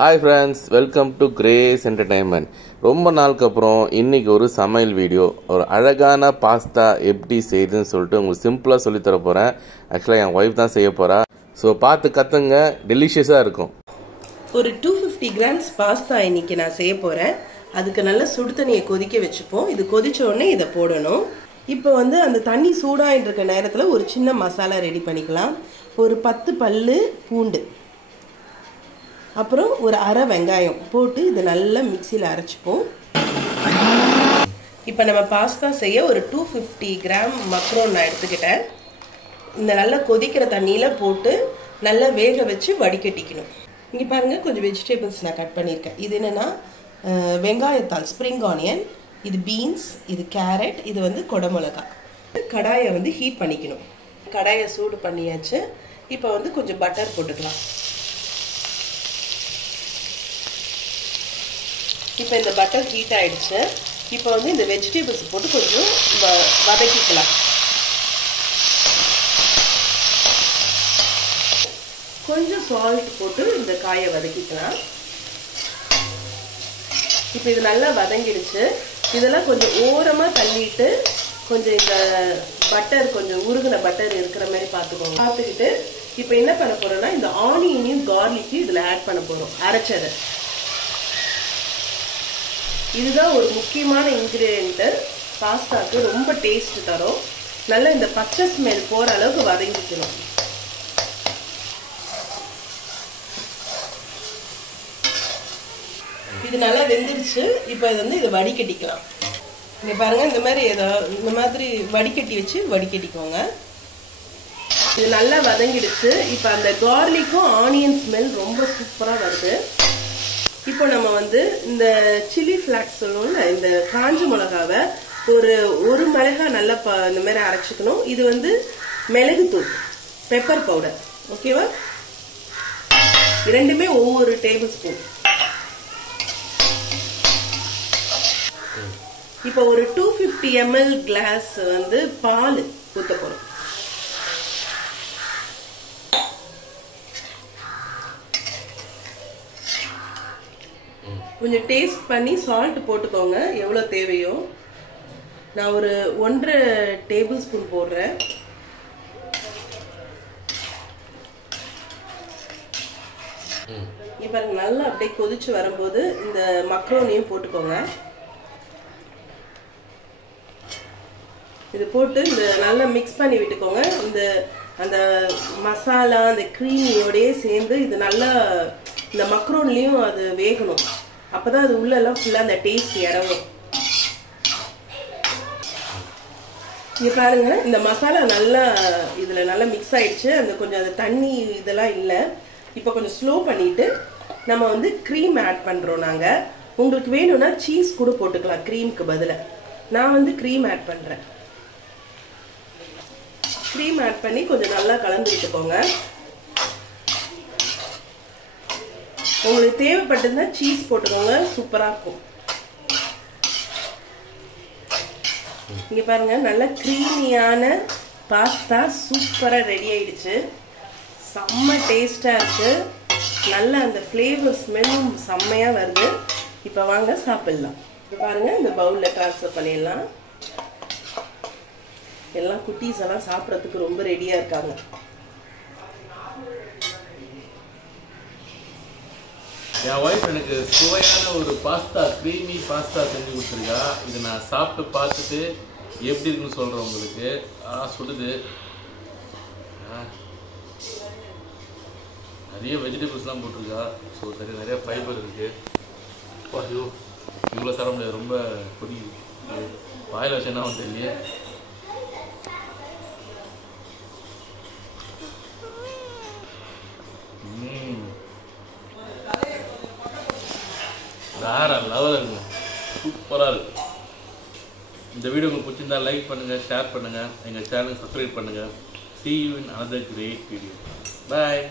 Hi friends, welcome to grace entertainment. ரொம்ப நாளுக்கு அப்புறம் இன்றைக்கி ஒரு சமையல் வீடியோ, ஒரு அழகான பாஸ்தா எப்படி செய்யுதுன்னு சொல்லிட்டு உங்களுக்கு சிம்பிளாக சொல்லித்தர போகிறேன். ஆக்சுவலாக என் ஒய்ஃப் தான் செய்ய போகிறா. ஸோ பார்த்து கற்றுங்க, டெலிஷியஸாக இருக்கும். ஒரு 250 கிராம்ஸ் பாஸ்தா இன்னைக்கு நான் செய்ய போகிறேன். அதுக்கு நல்லா சுடு தண்ணியை கொதிக்க வச்சுப்போம். இது கொதிச்ச உடனே இதை போடணும். இப்போ அந்த தண்ணி சூடாகிட்டு இருக்க நேரத்தில் ஒரு சின்ன மசாலா ரெடி பண்ணிக்கலாம். ஒரு 10 பல்லு பூண்டு, அப்புறம் ஒரு அரை வெங்காயம் போட்டு இதை நல்லா மிக்சியில் அரைச்சிப்போம். இப்போ நம்ம பாஸ்தா செய்ய ஒரு 250 கிராம் மக்ரோன் நான் எடுத்துக்கிட்டேன். இந்த நல்லா கொதிக்கிற தண்ணியில் போட்டு நல்லா வேக வச்சு வடிகட்டிக்கணும். இங்கே பாருங்கள், கொஞ்சம் வெஜிடபிள்ஸ் நான் கட் பண்ணியிருக்கேன். இது என்னென்னா வெங்காயத்தாள், ஸ்ப்ரிங் ஆனியன், இது பீன்ஸ், இது கேரட், இது கொடமிளகா. கடாயை ஹீட் பண்ணிக்கணும். கடாயை சூடு பண்ணியாச்சு. இப்போ கொஞ்சம் பட்டர் போட்டுக்கலாம். இப்போ இந்த பட்டர் ஹீட் ஆகிடுச்சு. இப்போ இந்த வெஜிடபிள்ஸ் போட்டு கொஞ்சம் வதக்கிக்கலாம். கொஞ்சம் சால்ட் போட்டு இந்த காயை வதக்கிக்கலாம். இப்போ இது நல்லா வதங்கிடுச்சு. இதெல்லாம் கொஞ்சம் ஓரமாக தள்ளிட்டு கொஞ்சம் இந்த பட்டர், கொஞ்சம் உருகின பட்டர் இருக்கிற மாதிரி பார்த்துக்கிட்டு இப்போ என்ன பண்ண போறோம்னா, இந்த ஆனியனையும் கார்லிக்கையும் இதில் ஆட் பண்ண போகிறோம், அரைச்சதை. இதுதான் ஒரு முக்கியமான இன்கிரியன்ட்டு, பாஸ்தாக்கு ரொம்ப டேஸ்ட் தரும். நல்லா இந்த பச்சை ஸ்மெல் போகிற அளவுக்கு வதங்கிக்கணும். இது நல்லா வெந்துருச்சு. இப்போ இதை வடிகட்டிக்கலாம். இங்கே பாருங்கள், இந்த மாதிரி வடிகட்டி வச்சு வடிகட்டிக்கோங்க. இது நல்லா வதங்கிடுச்சு. இப்போ அந்த கார்லிக்கும் ஆனியன் ஸ்மெல் ரொம்ப சூப்பராக வருது. இப்போ நம்ம இந்த சில்லி ஃப்ளாக்ஸ் சொல்லுவோம்ல, இந்த காஞ்ச மிளகாவை ஒரு மிளகா நல்லா இந்த மாதிரி அரைச்சிக்கணும். இது மிளகுத்தூள், பெப்பர் பவுடர், ஓகேவா? இரண்டுமே ஒவ்வொரு டேபிள் ஸ்பூன். இப்போ ஒரு 250 ml கிளாஸ் பால் ஊற்ற போறோம். கொஞ்சம் டேஸ்ட் பண்ணி சால்ட் போட்டுக்கோங்க, எவ்வளோ தேவையோ. நான் ஒரு 1.5 டேபிள் ஸ்பூன் போடுறேன். இப்போ நல்லா அப்படியே கொதிச்சு வரும்போது இந்த மக்ரோனியும் போட்டுக்கோங்க. இது போட்டு இந்த நல்லா மிக்ஸ் பண்ணி விட்டுக்கோங்க. அந்த மசாலா அந்த க்ரீமியோடயே சேர்ந்து இது நல்லா இந்த மக்ரோன்லேயும் அது வேகணும். அப்போதான் அது உள்ளெல்லாம் ஃபுல்லாக அந்த டேஸ்ட் இறங்கும். இங்கே பாருங்க, இந்த மசாலா நல்லா இதில் நல்லா மிக்ஸ் ஆயிடுச்சு. கொஞ்சம் அந்த தண்ணி இதெல்லாம் இல்லை. இப்போ கொஞ்சம் ஸ்லோ பண்ணிட்டு நம்ம க்ரீம் ஆட் பண்ணுறோம். நாங்கள் உங்களுக்கு வேணும்னா சீஸ் கூட போட்டுக்கலாம் க்ரீமுக்கு பதிலாக. நான் க்ரீம் ஆட் பண்ணுறேன். க்ரீம் ஆட் பண்ணி கொஞ்சம் நல்லா கலந்து விட்டுக்கோங்க. உங்களுக்கு தேவைப்பட்டதுன்னா சீஸ் போட்டுக்கோங்க, சூப்பராக இருக்கும். இங்கே பாருங்க, நல்லா க்ரீமியான பாஸ்தா சூப்பராக ரெடி ஆயிடுச்சு. செம்ம டேஸ்டாக இருக்கு. நல்லா அந்த ஃப்ளேவர் ஸ்மெல்லும் செம்மையாக வருது. இப்போ வாங்க சாப்பிடலாம். இப்போ பாருங்க, இந்த பவுலில் ட்ரான்ஸ்ஃபர் பண்ணிடலாம். எல்லாம் குட்டீஸ் எல்லாம் சாப்பிட்றதுக்கு ரொம்ப ரெடியாக இருக்காங்க. என் ஒய்ஃப் எனக்கு சுவையான ஒரு பாஸ்தா, க்ரீமி பாஸ்தா செஞ்சு கொடுத்துருக்கா. இதை நான் சாப்பிட்டு பார்த்துட்டு எப்படி இருக்குன்னு சொல்கிறேன் உங்களுக்கு. சுடுது. நிறைய வெஜிடபிள்ஸ்லாம் போட்டிருக்கா. ஸோ நிறைய ஃபைபர் இருக்குது. ஐயோ, இவ்வளோ சாப்பிட முடியாது, ரொம்ப கொதிக்குது. வாயில் வச்சு என்ன தெரியல. வேற லெவலில் இருக்குங்க, சூப்பராக இருக்குது. இந்த வீடியோ உங்களுக்கு பிடிச்சிருந்தா லைக் பண்ணுங்கள், ஷேர் பண்ணுங்கள், எங்கள் சேனலுக்கு சப்ஸ்கிரைப் பண்ணுங்கள். See you in another great video. Bye.